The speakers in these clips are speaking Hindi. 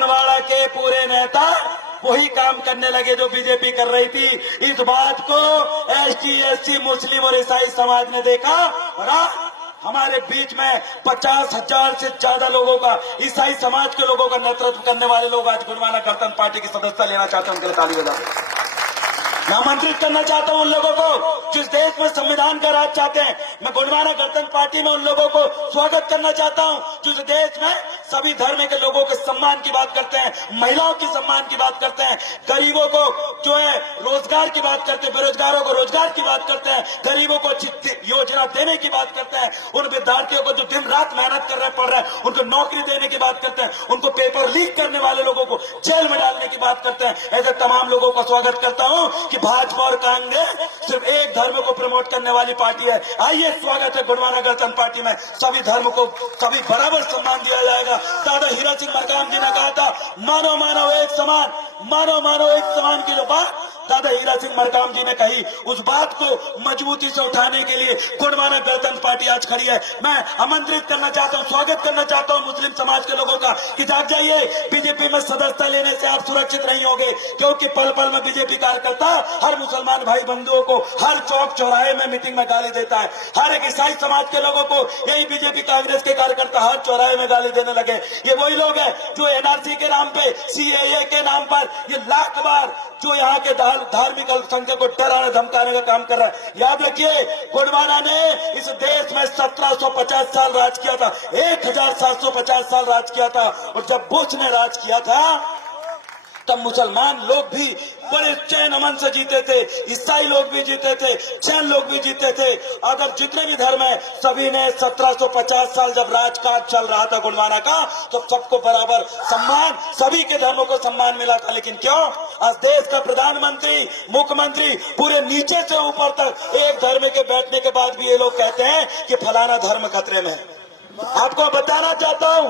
छिंदवाड़ा के पूरे नेता वही काम करने लगे जो बीजेपी कर रही थी। इस बात को एसटी, एससी, मुस्लिम और ईसाई समाज ने देखा और हमारे बीच में 50,000 से ज्यादा लोगों का, ईसाई समाज के लोगों का नेतृत्व करने वाले लोग आज गोंडवाना गणतंत्र पार्टी की सदस्यता लेना चाहते हैं। उनके लिए ताली बजाओ। मैं आमंत्रित करना चाहता हूं उन लोगों को जिस देश में संविधान का राज चाहते हैं। मैं गोंडवाना गणतंत्र पार्टी में उन लोगों को स्वागत करना चाहता हूं जिस देश में सभी धर्म के लोगों के सम्मान की बात करते हैं, महिलाओं की सम्मान की बात करते हैं, गरीबों को जो है रोजगार की बात करते हैं, बेरोजगारों को रोजगार की बात करते हैं, गरीबों को अच्छी योजना देने की बात करते हैं, उन विद्यार्थियों को जो दिन रात मेहनत कर रहे पढ़ रहे हैं उनको नौकरी देने की बात करते हैं, उनको पेपर लीक करने वाले लोगों को जेल में डालने की बात करते हैं। ऐसे तमाम लोगों का स्वागत करता हूं कि भाजपा और कांग्रेस सिर्फ एक धर्म को प्रमोट करने वाली पार्टी है। आइए, स्वागत है गोंडवाना गणतंत्र पार्टी में। सभी धर्म को सभी बराबर सम्मान दिया जाएगा। दादा हीरा सिंह मरकाम जी ने कहा था, मानव मानव एक समान, मानव मानव एक समान की जो बात दादा हीरा सिंह मरकाम जी ने कही, उस बात को मजबूती से उठाने के लिए गोंडवाना गणतंत्र पार्टी आज खड़ी है। मैं आमंत्रित करना चाहता हूं, स्वागत करना चाहता हूं मुस्लिम समाज के लोगों का कि जाग जाइए। बीजेपी में सदस्यता लेने से आप सुरक्षित नहीं होंगे, क्योंकि पल पल में बीजेपी कार्यकर्ता हर मुसलमान भाई बंधुओं को हर चौक चौराहे में मीटिंग में गाली देता है। हर एक ईसाई समाज के लोगों को यही बीजेपी कांग्रेस के कार्यकर्ता हर चौराहे में गाली देने लगे। ये वही लोग हैं जो एनआरसी के नाम पे, सीएए के नाम पर ये लाख बार जो यहाँ के धार्मिक अल्पसंख्यक को डराने धमकाने का काम कर रहा है। याद रखिए, गोंडवाना ने इस देश में 1750 साल राज किया था, 1750 साल राज किया था। और जब बुश ने राज किया था तब मुसलमान लोग भी बड़े चैन अमन से जीते थे, ईसाई लोग भी जीते थे, जैन लोग भी जीते थे। अगर जितने भी धर्म है सभी ने 1750 साल जब राजकाज चल रहा था गोंडवाना का, तो सबको बराबर सम्मान, सभी के धर्मों को सम्मान मिला था। लेकिन क्यों आज देश का प्रधानमंत्री, मुख्यमंत्री पूरे नीचे से ऊपर तक एक धर्म के बैठने के बाद भी ये लोग कहते हैं कि फलाना धर्म खतरे में है। आपको बताना चाहता हूं,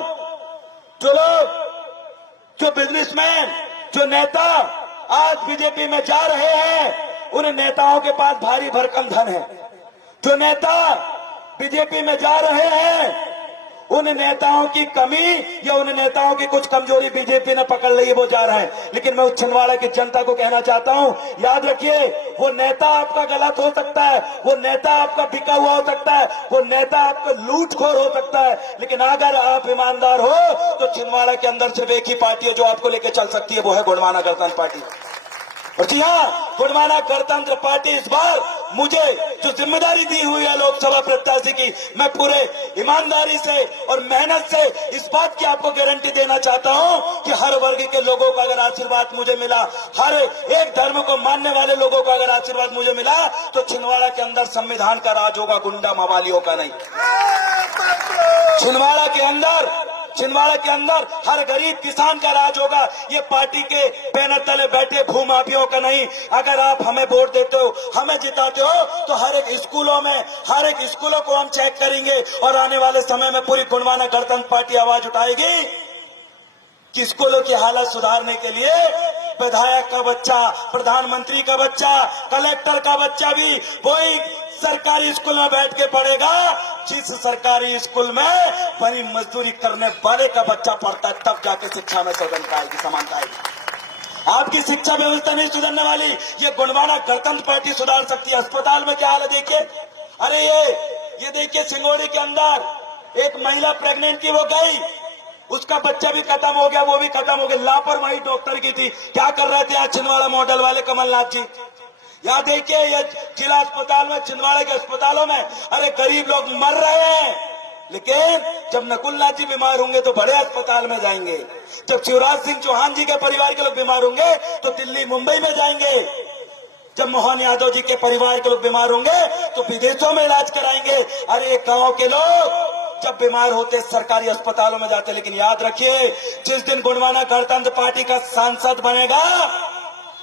जो लोग, जो बिजनेसमैन, जो नेता आज बीजेपी में जा रहे हैं, उन नेताओं के पास भारी भरकम धन है। जो नेता बीजेपी में जा रहे हैं, उन नेताओं की कमी या उन नेताओं की कुछ कमजोरी बीजेपी ने पकड़ ली है, वो जा रहा है। लेकिन मैं उस छिंदवाड़ा की जनता को कहना चाहता हूं, याद रखिए, वो नेता आपका गलत हो सकता है, वो नेता आपका बिका हुआ हो सकता है, वो नेता आपका लूटखोर हो सकता है, लेकिन अगर आप ईमानदार हो तो छिंदवाड़ा के अंदर सिर्फ एक ही पार्टी है जो आपको लेकर चल सकती है, वो है गोंडवाना गणतंत्र पार्टी। और जी हाँ, गोंडवाना गणतंत्र पार्टी इस बार मुझे जो जिम्मेदारी दी हुई है लोकसभा प्रत्याशी की, मैं पूरे ईमानदारी से और मेहनत से इस बात की आपको गारंटी देना चाहता हूं कि हर वर्ग के लोगों का अगर आशीर्वाद मुझे मिला, हर एक धर्म को मानने वाले लोगों का अगर आशीर्वाद मुझे मिला, तो छिंदवाड़ा के अंदर संविधान का राज होगा, गुंडा मवालियों का नहीं। छिंदवाड़ा के अंदर हर गरीब किसान का राज होगा, ये पार्टी के बैनर तले बैठे भूमाफियों का नहीं। अगर आप हमें वोट देते हो, हमें जिताते हो, तो हर एक स्कूलों को हम चेक करेंगे और आने वाले समय में पूरी गोंडवाना गणतंत्र पार्टी आवाज उठाएगी कि स्कूलों की हालत सुधारने के लिए विधायक का बच्चा, प्रधानमंत्री का बच्चा, कलेक्टर का बच्चा भी वही सरकारी स्कूल में बैठ के पढ़ेगा जिस सरकारी स्कूल में बड़ी मजदूरी करने वाले का बच्चा पढ़ता है। तब जाके शिक्षा में समानता आएगी। आपकी शिक्षा व्यवस्था नहीं सुधरने वाली, ये गोंडवाना गणतंत्र पार्टी सुधार सकती है। अस्पताल में क्या हाल है देखिए, अरे ये देखिए, सिंगोड़ी के अंदर एक महिला प्रेग्नेंट थी, वो गई, उसका बच्चा भी खत्म हो गया, वो भी खत्म हो गया। लापरवाही डॉक्टर की थी। क्या कर रहे थे आज छिंदवाड़ा मॉडल वाले कमलनाथ जी? यहाँ देखिए, ये जिला अस्पताल में, छिंदवाड़ा के अस्पतालों में, अरे गरीब लोग मर रहे हैं, लेकिन जब नकुलनाथ जी बीमार होंगे तो बड़े अस्पताल में जाएंगे, जब शिवराज सिंह चौहान जी के परिवार के लोग बीमार होंगे तो दिल्ली मुंबई में जाएंगे, जब मोहन यादव जी के परिवार के लोग बीमार होंगे तो विदेशों में इलाज कराएंगे। अरे गांव के लोग जब बीमार होते सरकारी अस्पतालों में जाते। लेकिन याद रखिए, जिस दिन गोंडवाना गणतंत्र पार्टी का सांसद बनेगा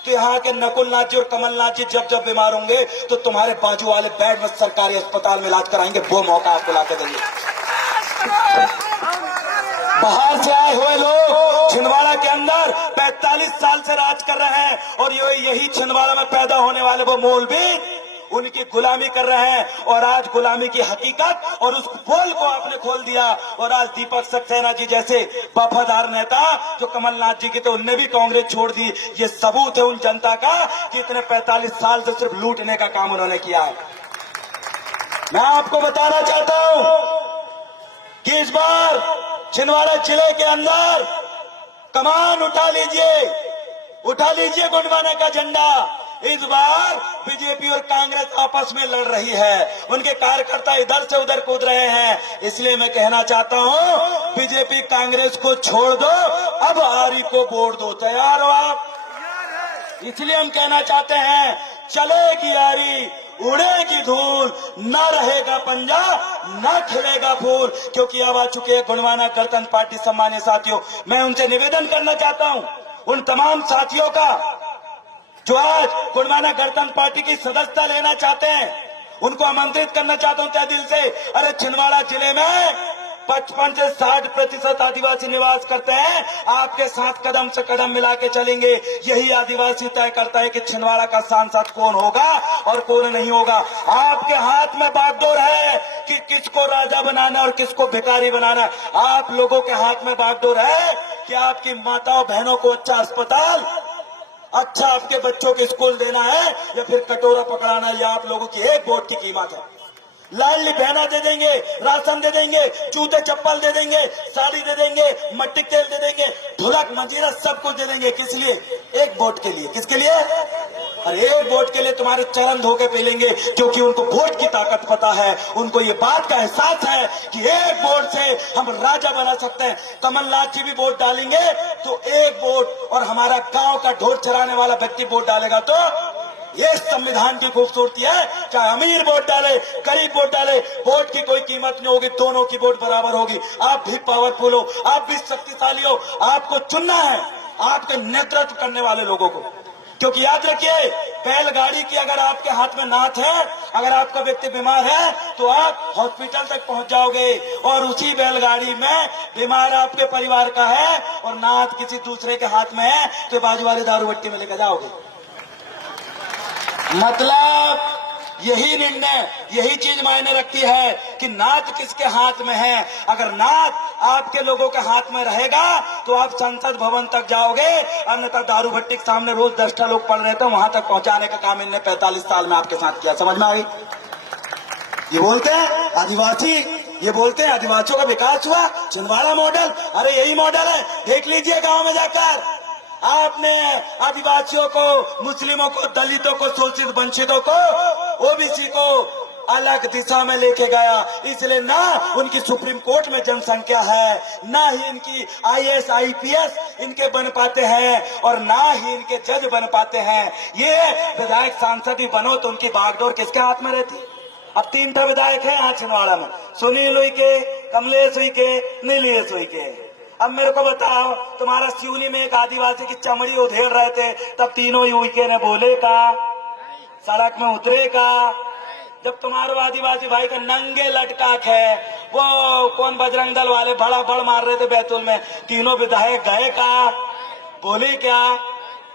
तो यहाँ के नकुलनाथ जी और कमलनाथ जी जब बीमार होंगे तो तुम्हारे बाजू वाले बेड में सरकारी अस्पताल में इलाज कराएंगे। वो मौका आपको लाके देंगे। बाहर से आए हुए लोग छिंदवाड़ा के अंदर 45 साल से राज कर रहे हैं और यही छिंदवाड़ा में पैदा होने वाले वो मौलवी उनकी गुलामी कर रहे हैं। और आज गुलामी की हकीकत और उस पोल को आपने खोल दिया। और आज दीपक सक्सेना जी जैसे वफादार नेता जो कमलनाथ जी की, तो उनने भी कांग्रेस छोड़ दी। ये सबूत है उन जनता का कि इतने 45 साल से सिर्फ लूटने का काम उन्होंने किया है। मैं आपको बताना चाहता हूं कि इस बार छिंदवाड़ा जिले के अंदर कमान उठा लीजिए गोंडवाना का झंडा। इस बार बीजेपी और कांग्रेस आपस में लड़ रही है, उनके कार्यकर्ता इधर से उधर कूद रहे हैं। इसलिए मैं कहना चाहता हूं बीजेपी कांग्रेस को छोड़ दो, अब आरी को वोट दो। तैयार हो आप? इसलिए हम कहना चाहते हैं चलेगी आरी, उड़ेगी धूल, न रहेगा पंजा, न खिलेगा फूल। क्योंकि अब आ चुके हैं गोंडवाना गणतंत्र पार्टी। सम्मानित साथियों, मैं उनसे निवेदन करना चाहता हूं, उन तमाम साथियों का जो आज गोंडवाना गणतंत्र पार्टी की सदस्यता लेना चाहते हैं, उनको आमंत्रित करना चाहता हूं तहे दिल से। अरे छिंदवाड़ा जिले में 55 से 60% आदिवासी निवास करते हैं। आपके साथ कदम से कदम मिला के चलेंगे। यही आदिवासी तय करता है कि छिंदवाड़ा का सांसद कौन होगा और कौन नहीं होगा। आपके हाथ में बागडोर है कि किसको राजा बनाना और किसको भिखारी बनाना। आप लोगों के हाथ में बागडोर है कि आपकी माताओं बहनों को अच्छा अस्पताल, अच्छा आपके बच्चों के स्कूल देना है, या फिर कटोरा पकड़ाना। या आप लोगों की एक वोट की कीमत है। लाडली बहना दे देंगे, राशन दे देंगे, जूते चप्पल दे देंगे, साड़ी दे देंगे, मट्टी तेल दे देंगे, ढोलक मंजीरा सब कुछ दे देंगे। किस लिए? एक वोट के लिए। किसके लिए? अरे एक वोट के लिए तुम्हारे चरण धो के पी लेंगे। क्योंकि उनको वोट की ताकत पता है, उनको ये बात का एहसास है कि एक वोट से हम राजा बना सकते हैं। कमलनाथ जी भी वोट डालेंगे तो एक वोट, और हमारा गांव का ढोर चराने वाला व्यक्ति वोट डालेगा तो ये संविधान की खूबसूरती है। चाहे अमीर वोट डाले, गरीब वोट डाले, वोट की कोई कीमत नहीं होगी, दोनों की वोट बराबर होगी। आप भी पावरफुल हो, आप भी शक्तिशाली हो, आपको चुनना है आपके नेतृत्व करने वाले लोगों को। क्योंकि याद रखिए, बैलगाड़ी की अगर आपके हाथ में नाथ है, अगर आपका व्यक्ति बीमार है तो आप हॉस्पिटल तक पहुंच जाओगे, और उसी बैलगाड़ी में बीमार आपके परिवार का है और नाथ किसी दूसरे के हाथ में है तो बाजू वाले दारू भट्टी में लेकर जाओगे। मतलब यही निर्णय, यही चीज मायने रखती है कि नाथ किसके हाथ में है। अगर नाथ आपके लोगों के हाथ में रहेगा तो आप संसद भवन तक जाओगे, अन्यथा दारू भट्टी के सामने रोज 10 लोग पड़ रहे थे, वहां तक पहुंचाने का काम इनने 45 साल में आपके साथ किया। समझ में आई? ये बोलते हैं आदिवासी, ये बोलते हैं आदिवासियों का विकास हुआ, छिंदवाड़ा मॉडल। अरे यही मॉडल है, देख लीजिए गांव में जाकर। आपने आदिवासियों को, मुस्लिमों को, दलितों को, शोषित वंचितों को, ओबीसी को अलग दिशा में लेके गया। इसलिए ना उनकी सुप्रीम कोर्ट में जनसंख्या है, ना ही इनकी आईएएस आईपीएस इनके बन पाते हैं, और ना ही इनके जज बन पाते हैं। ये विधायक सांसद ही बनो तो उनकी बागडोर किसके हाथ में रहती? अब 3 विधायक है यहाँ छिंदवाड़ा में, सुनील उइके, कमलेश उइके, नीलेश उइके। अब मेरे को बताओ, तुम्हारा सिवनी में एक आदिवासी की चमड़ी उधेड़ रहे थे, तब तीनों ही उइके ने बोले का, सड़क में उतरे का। जब तुम्हारे आदिवासी भाई का नंगे लटकाक है, वो कौन बजरंग दल वाले बड़ा बड़ मार रहे थे बैतूल में, तीनों विधायक गए का, बोले क्या?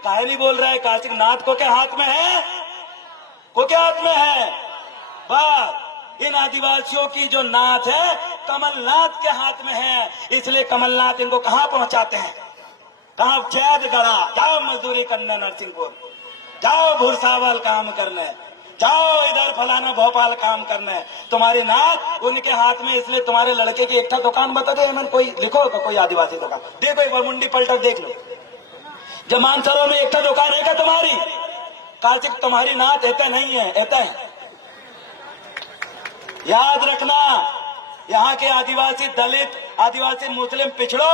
काहे नहीं बोल रहे? काशिक नाथ को क्या हाथ में है? को क्या हाथ में है? बस इन आदिवासियों की जो नाथ है कमलनाथ के हाथ में है। इसलिए कमलनाथ इनको कहां पहुंचाते हैं? कहां? जैदगढ़ा जाओ मजदूरी करने, नरसिंहपुर जाओ, भूसावल काम करने जाओ, इधर फलाना भोपाल काम करने। तुम्हारी नाथ उनके हाथ में। इसलिए तुम्हारे लड़के की एक दुकान बता दो, मैंने कोई लिखो तो कोई आदिवासी दुकान देखो, एक बार मुंडी पलटा देख लो। जब मानसरों में एक दुकान है क्या तुम्हारी? कार्तिक तुम्हारी नाथ ऐसा नहीं है, ऐसा है। याद रखना, यहाँ के आदिवासी दलित, आदिवासी मुस्लिम पिछड़ो,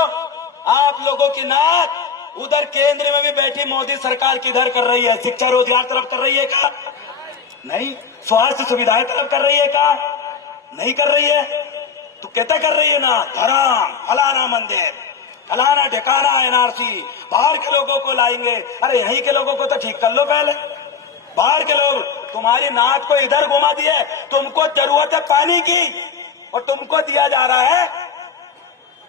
आप लोगों की नाथ उधर केंद्र में भी बैठी मोदी सरकार किधर कर रही है? शिक्षा रोजगार तरफ कर रही है का? नहीं। स्वास्थ्य सुविधाएं तरफ कर रही है का? नहीं कर रही है। तो कहता कर रही है ना, धर्म, फलाना मंदिर, फलाना ठिकाना, एनआरसी, बाहर के लोगों को लाएंगे। अरे यहीं के लोगों को तो ठीक कर लो पहले। बाहर के लोग तुम्हारी नाथ को इधर घुमा दिए। तुमको जरूरत है पानी की और तुमको दिया जा रहा है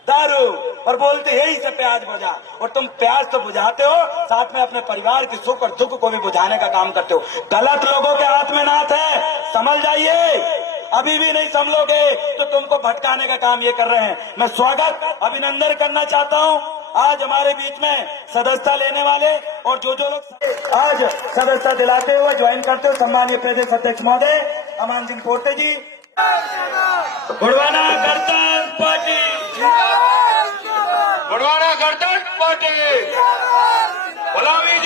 दारू, और बोलते यही से प्याज बुझा। और तुम प्याज तो बुझाते हो, साथ में अपने परिवार की सुख और दुख को भी बुझाने का काम करते हो। गलत लोगों के हाथ में नाथ है, समझ जाइए। अभी भी नहीं समझोगे तो तुमको भटकाने का काम ये कर रहे हैं। मैं स्वागत अभिनंदन करना चाहता हूँ आज हमारे बीच में सदस्यता लेने वाले और जो लोग आज सदस्यता दिलाते हुए ज्वाइन करते हो, सम्मानीय प्रदेश अध्यक्ष महोदय अमान सिंह पोर्ते जी, गुड़वाना गणतंत्र पार्टी, गुड़वाना गणतंत्र पार्टी, गुलामी